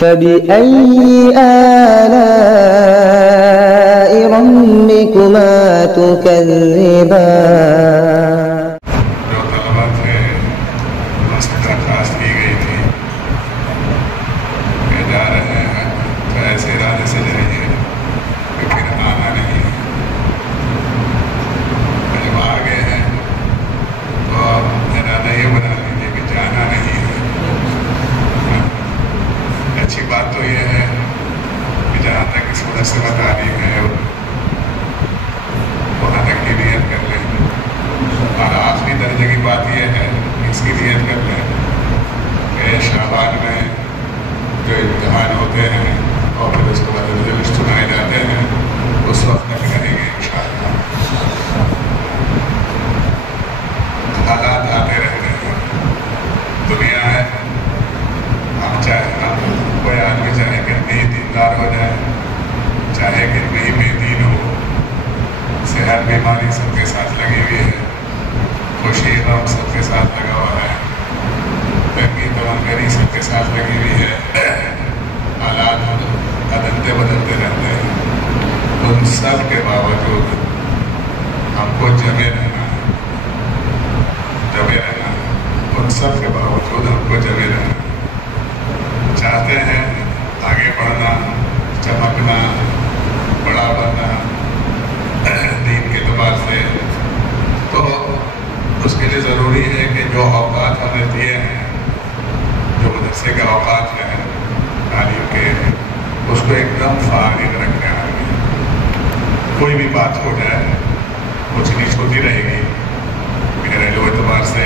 فبأي آلاء ربكما تكذبان؟ جو طلبا تھے اس کی درخواست کی گئی تھی کہ جا رہے ہیں تو ایسے ارادے سے جائیے لیکن آنا نہیں، جب آ گئے ہیں تو ارادہ یہ بنا لیجیے کہ جانا نہیں ہے۔ اچھی بات تو یہ ہے کہ جہاں تک اس مدرسے میں تعلیم ہے وہاں تک کی نیت کر لیں، اور آخری درجے کی بات یہ ہے کہ اس کی نیت کر لیں کہ شعبان میں جو امتحان ہوتے ہیں اور پھر اس کے بعد رزلٹ سنائے جاتے ہیں اس وقت تک رہیں گے انشاءاللہ۔ حالات آتے رہتے ہیں، دنیا ہے، ہم چاہے کوئی آدمی چاہے کہ نہیں دیندار ہو جائے، چاہے کہ نہیں بے دین ہو، صحت بیماری سب کے ساتھ لگی ہوئی ہے، خوشی غم سب کے ساتھ لگا ہوا ہے، تنگی تمنگری سب کے ساتھ لگی ہوئی ہے، حالات بدلتے بدلتے رہتے ہیں، ان سب کے باوجود ہم کو جمے رہنا ہے، ان سب کے باوجود ہم کو جمے رہنا ہے۔ چاہتے ہیں آگے بڑھنا، چمکنا، بڑا بننا دین کے اعتبار سے، تو اس کے لیے ضروری ہے کہ جو اوقات ہمیں دیے ہیں، جو مدرسے کے اوقات ہیں تعلیم کے، اس کو ایک دم فارغ رکھنے آئے۔ کوئی بھی بات ہو جائے کچھ نہیں چھوٹی رہے گی، گھریلو اعتبار سے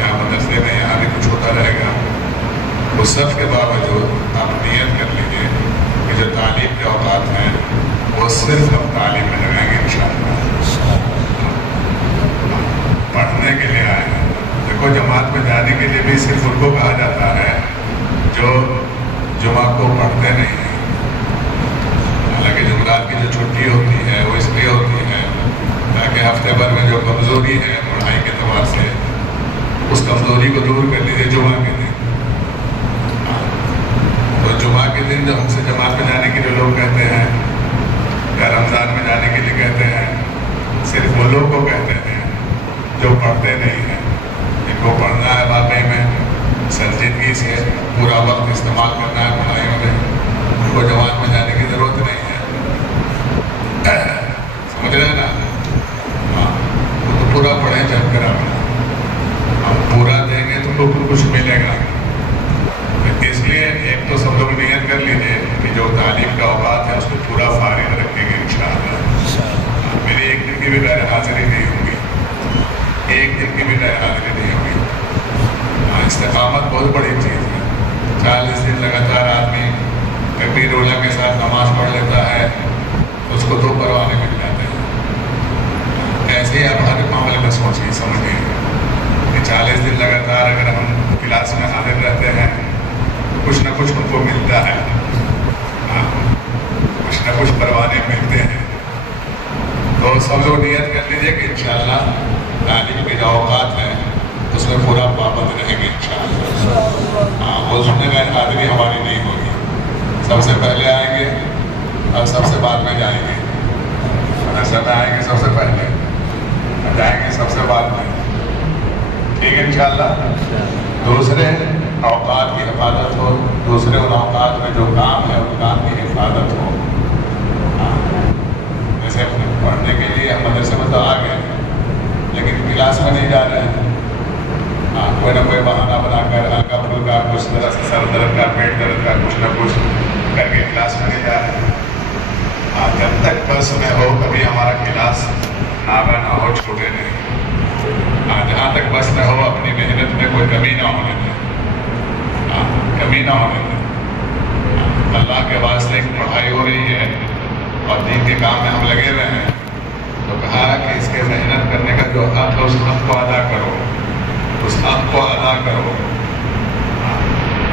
یا مدرسے میں یہاں بھی کچھ ہوتا رہے گا، اس سب کے باوجود آپ نیت کر لیجیے کہ جو تعلیم کے اوقات ہیں وہ صرف ہم تعلیم میں لگائیں گے انشاءاللہ۔ پڑھنے کے لیے آئے ہیں، دیکھو جماعت میں جانے کے لیے بھی صرف ان کو کہا جاتا ہے جو جمعہ کو پڑھتے نہیں ہیں۔ حالانکہ جمعرات کی جو چھٹی ہوتی ہے وہ اس لیے ہوتی ہے تاکہ ہفتے بھر میں جو کمزوری ہے پڑھائی کے اعتبار سے اس کمزوری کو دور کر لیجیے جمعہ کے دن۔ تو جمعہ کے دن جو ہم سے جماعت میں جانے کے لیے لوگ کہتے ہیں یا رمضان میں جانے کے لیے کہتے ہیں، صرف وہ لوگ کو کہتے ہیں جو پڑھتے نہیں ہیں، جن کو پڑھنا ہے واقعی میں سنجیدگی سے پورا وقت استعمال کرنا ہے پڑھائیوں میں، ان کو جماعت میں جانے کی ضرورت نہیں ہے۔ سمجھ رہے ہیں نا؟ ہاں، وہ تو پورا پڑھیں جب کر اپنا، ہم پورا دیں گے تو کچھ ملے گا۔ اس لیے ایک تو سب لوگ نیت کر لیجیے کہ جو تعلیم کا اوقات ہے اس کو پورا فارغ رکھیں گے انشاءاللہ۔ میری ایک دن کی بھی غیر حاضری نہیں ہوگی، ایک دن کی بھی غیر حاضری نہیں ہوگی۔ استقامت بہت بڑی چیز ہے، 40 دن لگاتار آدمی تکبیر اولیٰ کے ساتھ نماز پڑھ لیتا ہے، اس کو 2 پروانے مل جاتے ہیں۔ ایسے ہی آپ ہر معاملے میں سوچیے سمجھیے کہ 40 دن لگاتار اگر ہم کلاس میں حاضر رہتے ہیں کچھ نہ کچھ ہم کو ملتا ہے، کچھ نہ کچھ پروانے ملتے ہیں۔ تو سب لوگ نیت کر لیجیے کہ انشاءاللہ تعلیم کے جو اوقات ہیں اس میں پورا پابند رہیں گے انشاءاللہ۔ وہ سننے میں حاضری ہماری نہیں ہوگی، سب سے پہلے آئیں گے اور سب سے بعد میں جائیں گے، مدرسہ میں آئیں گے سب سے پہلے اور جائیں گے سب سے بعد میں، ٹھیک ہے انشاءاللہ۔ دوسرے اوقات کی حفاظت ہو، دوسرے ان اوقات میں جو کام ہے ان کام کی حفاظت ہو۔ جیسے پڑھنے کے لیے ہم مدرسے میں تو آ گئے لیکن کلاس میں نہیں جا رہے ہیں، کوئی نہ کوئی بہانہ بنا کر ہلکا پھلکا کچھ طرح سے سر درد کا پیٹ درد کا کچھ نہ کچھ کر کے کلاس میں نہیں جا رہے ہیں۔ جب تک بس میں ہو کبھی ہمارا کلاس ناغہ نہ ہو، چھوٹے نہیں، جہاں تک بس میں ہو اپنی محنت میں کوئی کمی نہ ہونے دیں، کمی نہ ہونے دیں۔ اللہ کے واسطے ایک پڑھائی ہو رہی ہے اور دین کے کام میں ہم لگے ہوئے ہیں، تو کہا کہ اس کے محنت کرنے کا جو حق ہے اس حق کو ادا کرو، اس حق کو ادا کرو،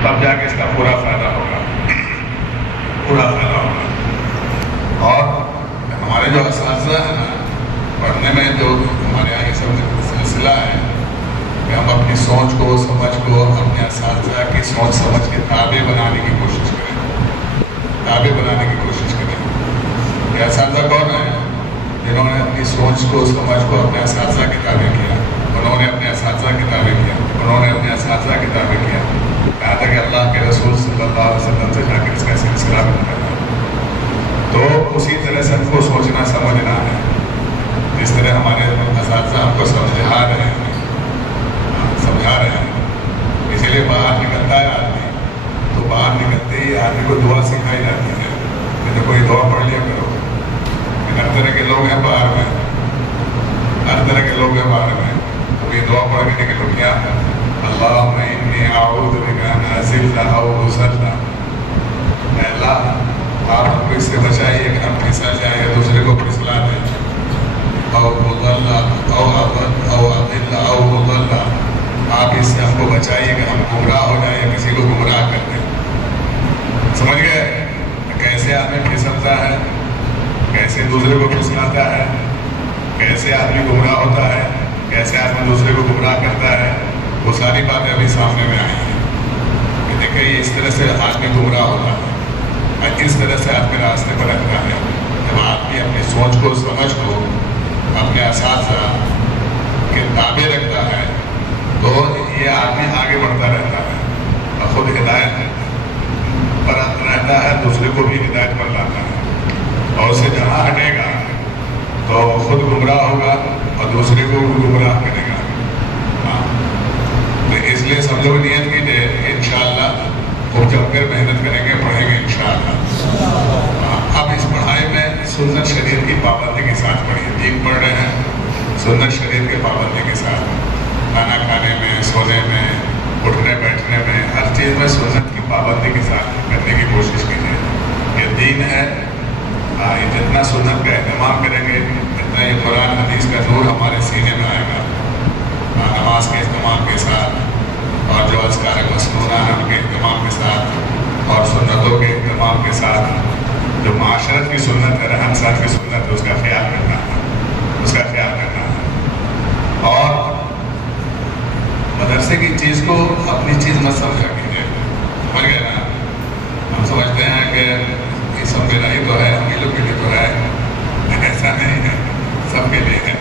تب جا کے اس کا پورا فائدہ ہوگا، پورا فائدہ ہوگا۔ اور ہمارے جو اساتذہ ہیں پڑھنے میں جو ہمارے یہاں یہ سب سلسلہ ہے کہ ہم اپنی سوچ کو سمجھ کو اپنے اساتذہ کی سوچ سمجھ کے تابع بنانے کی کوشش کو سمجھ کو اپنے اساتذہ کتابیں کیا، انہوں نے اپنے اساتذہ کتابیں کیا، انہوں نے اپنے اساتذہ کتابیں کیا، کہا تھا کہ اللہ کے رسول صلی اللہ علیہ وسلم سے جا کر اس کا سلسلہ بن کرنا۔ تو اسی طرح سے ہم کو سوچنا سمجھنا ہے، جس طرح ہمارے اساتذہ ہم کو سمجھا رہے ہیں۔ اسی لیے باہر نکلتا ہے آدمی تو باہر نکلتے ہی آدمی کو دعا سکھائی جاتی ہے کہ تو کوئی دعا پڑھ لیا کرو۔ ہر طرح کے لوگ ہیں باہر میں، ہر طرح کے لوگ ہیں باہر میں، تو یہ دعا پڑھ کے نکلو کیا؟ اللہم انی اعوذ بک ان اذل او اذل۔ اے اللہ آپ ہم کو اس سے بچائیے کہ ہم پھسل جائیں یا دوسرے کو پھسلا دیں، او اضل او اضل او اضل، آپ اس سے ہم کو بچائیے کہ ہم گمراہ ہو جائیں یا کسی کو گمراہ کر دیں۔ سمجھ گئے کیسے آدمی پھسلتا ہے، کیسے دوسرے کو پھسلاتا ہے، کیسے آدمی گمراہ ہوتا ہے، کیسے آدمی دوسرے کو گمراہ کرتا ہے، وہ ساری باتیں ابھی سامنے میں آئی ہیں کہ دیکھیں اس طرح سے آدمی گمراہ ہوتا ہے، اس طرح سے آدمی راستے پر رکھتا ہے۔ جب آدمی اپنی سوچ کو سمجھ کو اپنے اساتذہ کے تابع رکھتا ہے تو یہ آدمی آگے بڑھتا رہتا ہے اور خود ہدایت پر رہتا ہے، دوسرے کو بھی ہدایت پر لاتا ہے، اور اسے جہاں ہٹے گا تو خود گمراہ ہوگا اور دوسرے کو بھی گمراہ کرے گا۔ تو اس لیے سب لوگ نیت کیجیے کہ انشاءاللہ خوب جم کر محنت کریں گے، پڑھیں گے انشاءاللہ۔ اب اس پڑھائی میں سنت شریعت کی پابندی کے ساتھ پڑھیے، دین پڑھ رہے ہیں سنت شریعت کے پابندی کے ساتھ، کھانا کھانے میں، سونے میں، اٹھنے بیٹھنے میں، ہر چیز میں سنت کی پابندی کے ساتھ کرنے کی کوشش کیجیے۔ یہ دین ہے، یہ جتنا سنت کا اہتمام کریں گے اتنا یہ قرآن حدیث کا نور ہمارے سینے میں آئے گا۔ نماز کے اہتمام کے ساتھ اور جو اذکار مسنونہ ہیں ان کے اہتمام کے ساتھ اور سنتوں کے اہتمام کے ساتھ، جو معاشرت کی سنت ہے، رہن سہن کی سنت ہے، اس کا خیال کرنا ہے، اس کا خیال کرنا ہے۔ اور مدرسے کی چیز کو اپنی چیز مت سمجھا کیجیے، سمجھ گئے نا؟ ہم سمجھتے ہیں کہ یہ سب میرا ہی تو ہے، ہم ہی لوگ کے لیے تو ہے، ایسا نہیں ہے، سب کے لیے ہے۔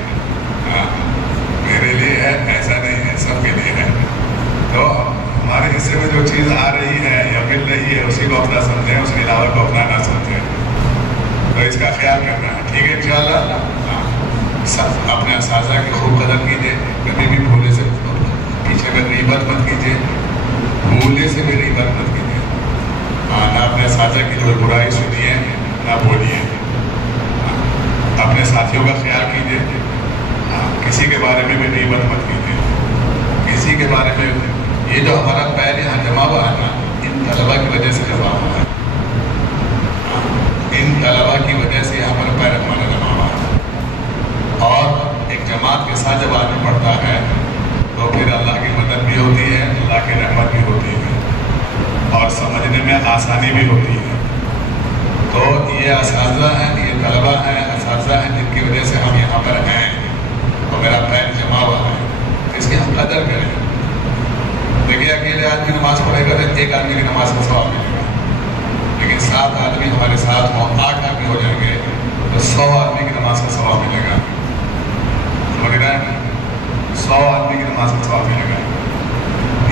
میرے لیے ہے ایسا نہیں ہے، سب کے لیے ہے۔ تو ہمارے حصے میں جو چیز آ رہی ہے یا مل رہی ہے اسی کو اپنا سمجھیں، اس کے علاوہ کو اپنا نہ سمجھیں، تو اس کا خیال کرنا ہے، ٹھیک ہے انشاءاللہ۔ سب اپنے اساتذہ کی خوب قدر کیجیے، کبھی بھی بھولے سے پیچھے میں غیبت مت کیجیے، بھولے سے بھی غیبت مت کیجیے، نہ اپنے اساتذہ کی جو برائی سنیے نہ بولیے، اپنے ساتھیوں کا خیال کیجیے، کسی کے بارے میں بھی غیبت مت کیجیے، کسی کے بارے میں۔ یہ جو ہمارا پیر یہاں جمع ہوا ہے نا، ان طلبہ کی وجہ سے جمع ہوا ہے، ان طلبہ کی وجہ سے یہاں پر پیر ہمارا جمع ہوا ہے۔ اور ایک جماعت کے ساتھ جب آدمی پڑھتا ہے تو پھر اللہ کی مدد بھی ہوتی ہے، اللہ کی رحمت بھی ہوتی ہے اور سمجھنے میں آسانی بھی ہوتی ہے۔ تو یہ اساتذہ ہیں، یہ طلبہ ہیں، اساتذہ ہیں جن کی وجہ سے ہم یہاں پر ہیں اور میرا پیر جمع ہوا ہے، اس کی ہم قدر کریں۔ دیکھیے اکیلے آدمی نماز پڑھے گا تو ایک آدمی کی نماز کا ثواب ملے گا، لیکن 7 آدمی ہمارے ساتھ ہوں، 8 آدمی ہو جائیں گے تو 100 آدمی کی نماز کا ثواب ملے گا، سمجھ رہے ہیں؟ 100 آدمی کی نماز کا ثواب ملے گا۔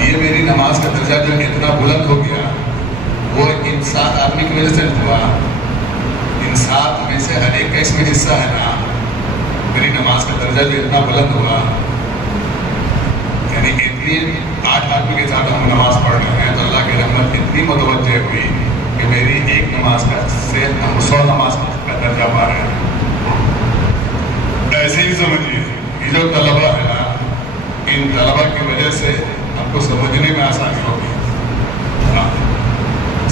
یہ میری نماز کا درجہ جو اتنا بلند ہو گیا وہ ان 7 آدمی کی وجہ سے ہوا۔ ان 7 میں سے ہر ایک کا اس میں حصہ ہے نا، میری نماز کا درجہ جو اتنا بلند ہوا، یعنی اتنی 8 آدمی کے ساتھ ہم نماز پڑھ رہے ہیں تو اللہ کی رحمت اتنی متوجہ ہوئی کہ میری ایک نماز کا سے ہم 100 نماز کا درجہ پا رہے ہیں۔ ایسے ہی سمجھیے یہ جو طلبہ ہے نا، ان طلبہ کی وجہ سے ہم کو سمجھنے میں آسانی ہوگی،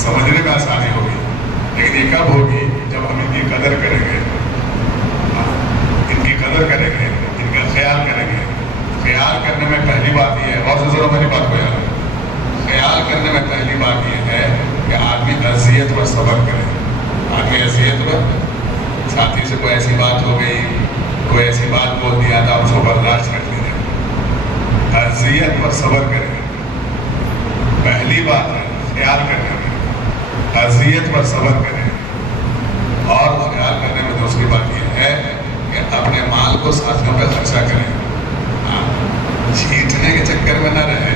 سمجھنے میں آسانی ہوگی، لیکن یہ کب ہوگی؟ جب ہم ان کی قدر کریں گے، ان کی قدر کریں گے، ان کا خیال کریں گے۔ خیال کرنے میں پہلی بات یہ ہے، اور سے ضرور میری بات کو یاد رکھیں، خیال کرنے میں پہلی بات یہ ہے کہ آدمی اذیت پر صبر کرے۔ آدمی اذیت پر، ساتھی سے کوئی ایسی بات ہو گئی، کوئی ایسی بات بول دیا تھا، اس کو برداشت کر لیجیے، اذیت پر صبر کرے۔ پہلی بات ہے خیال کرنے میں، اذیت پر صبر کرے۔ اور خیال کرنے میں دوسری بات یہ ہے کہ اپنے مال کو ساتھیوں پہ خرچہ کریں. چھینٹنے کے چکر میں نہ رہیں,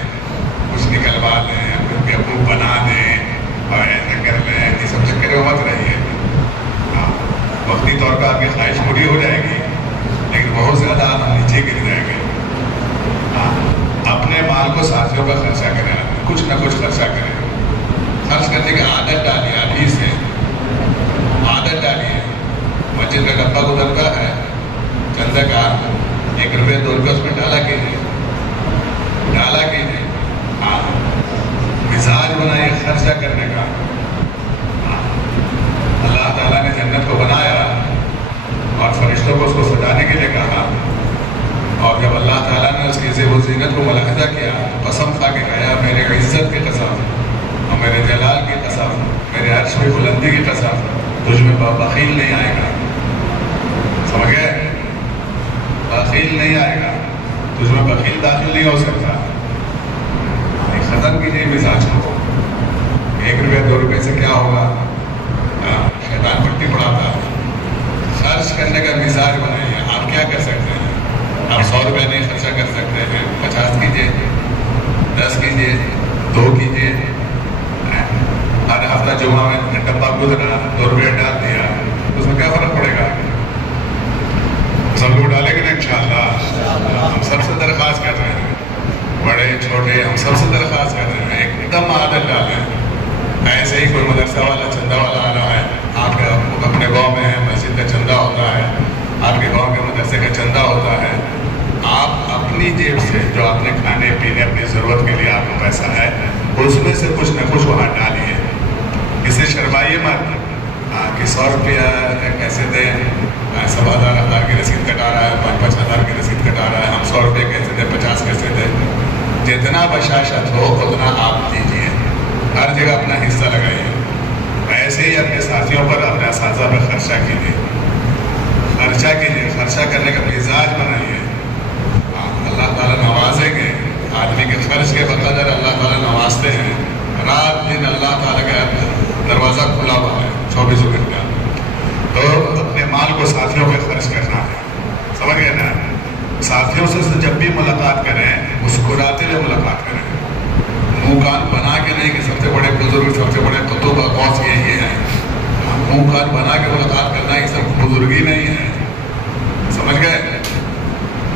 کچھ نکلوا لیں, اپنے ابو بنا دیں اور ایسا کر لیں, یہ سب چکر میں مت رہیے. وقتی طور پر آپ کی خواہش پوری ہو جائے گی, لیکن بہت زیادہ آپ نیچے گر جائیں گے. اپنے مال کو ساتھیوں پر خرچہ کریں, کچھ نہ کچھ خرچہ کریں. خرچ کرنے کی عادت ڈالیے, ابھی سے عادت ڈالیے. مسجد کا ڈبہ گزرتا ہے چندہ کا, 1 روپے 2 روپے اس میں ڈالا کیجیے. ہاں, مزاج بنائیے خرچہ کرنے کا. اللہ تعالیٰ نے جنت کو بنایا اور فرشتوں کو اس کو سجانے کے لیے کہا, اور جب اللہ تعالیٰ نے اس کی زیب و زینت کو ملاحظہ کیا تو قسم کھا کے کہا, میرے عزت کی قسم اور میرے جلال کی قسم, میرے عرش کی بلندی کی قسم, تجھ میں بخیل نہیں آئے گا. سمجھ گئے؟ بخیل نہیں آئے گا, تجھ میں بخیل داخل نہیں ہو سکتا. ختم کیجیے مزاج کو. 1 روپے 2 روپے سے کیا ہوگا؟ شیطان پٹی پڑاتا ہے. خرچ کرنے کا مزاج بنائیے. آپ کیا کر سکتے ہیں؟ آپ 100 روپے نہیں خرچہ کر سکتے, پھر 50 کیجیے, 10 کیجیے, 2 کیجیے. ہر ہفتہ جمعہ میں ڈبہ گزرا, 2 روپے ڈال دیا, اس میں کیا فرق پڑے گا؟ سب لوگ ڈالیں گے نا انشاءاللہ. ہم سب سے درخواست کر رہے ہیں, بڑے چھوٹے ہم سب سے درخواست کر رہے ہیں, ایک دم عادت ڈالیں. ایسے ہی کوئی مدرسہ والا چندہ والا آ رہا ہے, آپ کے اپنے گاؤں میں ہے, مسجد کا چندہ ہوتا ہے, آپ کے گاؤں کے مدرسے کا چندہ ہوتا ہے. آپ اپنی جیب سے جو آپ نے کھانے پینے اپنی ضرورت کے لیے آپ کو پیسہ ہے, اس میں سے کچھ نہ کچھ وہاں ڈالیے. اسے شرمائیے مت کہ 100 روپیہ کیسے دیں, 7,000 کی رسید کٹا رہا ہے, 5,000 5,000 کی رسید کٹا رہا ہے, ہم 100 روپے کیسے دیں, 50 کیسے دیں. جتنا بشاشت ہو اتنا آپ دیجیے, ہر جگہ اپنا حصہ لگائیے. ایسے ہی اپنے ساتھیوں پر, اپنے اساتذہ پر خرچہ کیجیے. خرچہ کرنے کا مزاج بنائیے. اللہ تعالیٰ نوازیں گے. آدمی کے خرچ کے بقدر اللہ تعالیٰ نوازتے ہیں. رات دن اللہ تعالیٰ کا دروازہ کھلا ہوا ہے 24 گھنٹہ. تو اپنے مال کو ساتھیوں پہ خرچ کرنا ہے. سمجھ گئے نا؟ ساتھیوں سے جب بھی ملاقات کریں, مسکراتے ہوئے ملاقات کریں. منہ کان بنا کے نہیں کہ سب سے بڑے بزرگ, سب سے بڑے قطب غوث یہ ہیں. منہ کان بنا کے ملاقات کرنا یہ سب بزرگی نہیں ہے. سمجھ گئے؟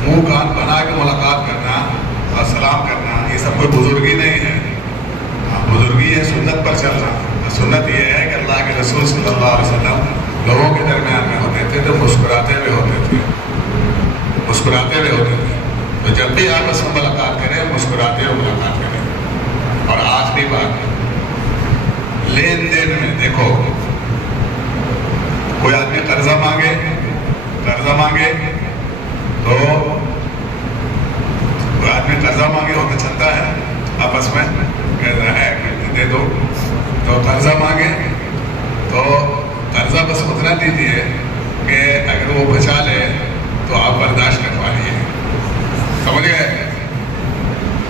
منہ کان بنا کے ملاقات کرنا اور سلام کرنا یہ سب کوئی بزرگی نہیں ہے. بزرگی ہے سنت پر چلنا. سنت یہ ہے کہ اللہ کے رسول صلی اللہ علیہ وسلم لوگوں کے درمیان میں ہوتے تھے تو مسکراتے ہوئے ہوتے تھے. تو جب بھی آپس میں ملاقات کریں, مسکراتے ہوئے ملاقات کریں. اور آخری بات, لین دین میں دیکھو, کوئی آدمی قرضہ مانگے تو کوئی آدمی قرضہ مانگے ہوتا چلتا ہے آپس میں دے دو. تو قرضہ مانگے تو قرضہ بس اتنا دیجیے کہ اگر وہ بچا لے تو آپ برداشت کر پا لیے. سمجھ گئے؟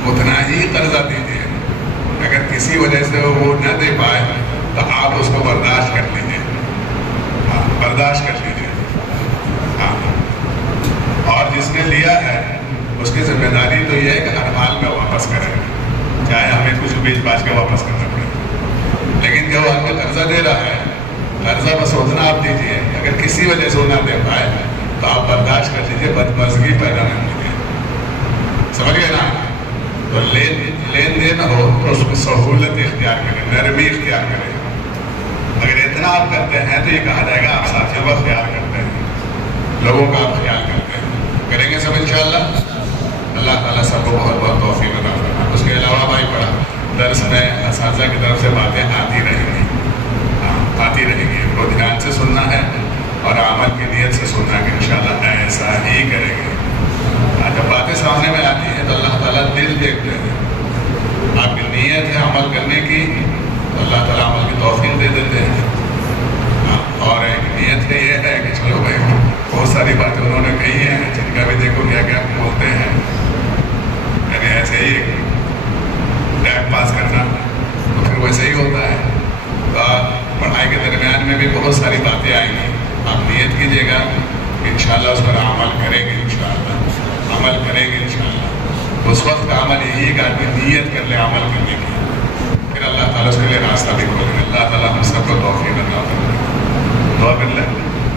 اتنا ہی قرضہ دیجیے. اگر کسی وجہ سے وہ نہ دے پائے تو آپ اس کو برداشت کر لیجیے. ہاں. اور جس نے لیا ہے اس کی ذمہ داری تو یہ ہے کہ ہر حال میں واپس کریں, چاہے ہمیں کچھ بیچ باچ کے واپس کرنا پڑے. لیکن جو آدمی قرضہ دے رہا ہے, قرضہ بس اتنا آپ دیجیے, اگر کسی وجہ سے وہ نہ دے پائے تو آپ برداشت کر لیجیے, بدمزگی پیدا نہ کیجیے. سمجھ گئے نا؟ تو لین دین ہو تو اس میں سہولت اختیار کریں, نرمی اختیار کریں. اگر اتنا آپ کرتے ہیں تو یہ کہا جائے گا آپ ساتھیوں کا خیال کرتے ہیں, لوگوں کا آپ خیال کرتے ہیں. کریں گے سب انشاءاللہ. اللہ تعالیٰ سب کو بہت بہت توفیق عطا فرمائے. اس کے علاوہ بھائی پڑھا درس میں اساتذہ کی طرف سے باتیں آتی رہیں گی, ان کو دھیان سے سننا ہے اور عمل کی نیت سے سننا ہے کہ انشاءاللہ ایسا ہی کریں گے. جب باتیں سامنے میں آتی ہیں تو اللہ تعالیٰ دل دیکھتے ہیں. آپ کی نیت ہے عمل کرنے کی تو اللہ تعالیٰ عمل کی توفیق دے دیتے ہیں. اور ایک نیت یہ ہے کہ چلو بھائی بہت ساری باتیں انہوں نے کہی ہیں, جن کا بھی دیکھو کیا کیا بولتے ہیں, یعنی ایسے ہی ٹائم پاس کرنا تو پھر ویسے ہی ہوتا ہے. تو پڑھائی کے درمیان میں بھی بہت ساری باتیں آئیں گی. آپ نیت کیجیے گا انشاءاللہ اس پر عمل کریں گے، انشاءاللہ عمل کریں گے انشاءاللہ۔ اس وقت عمل یہی کہ آدمی نیت کر لے عمل کرنے کی،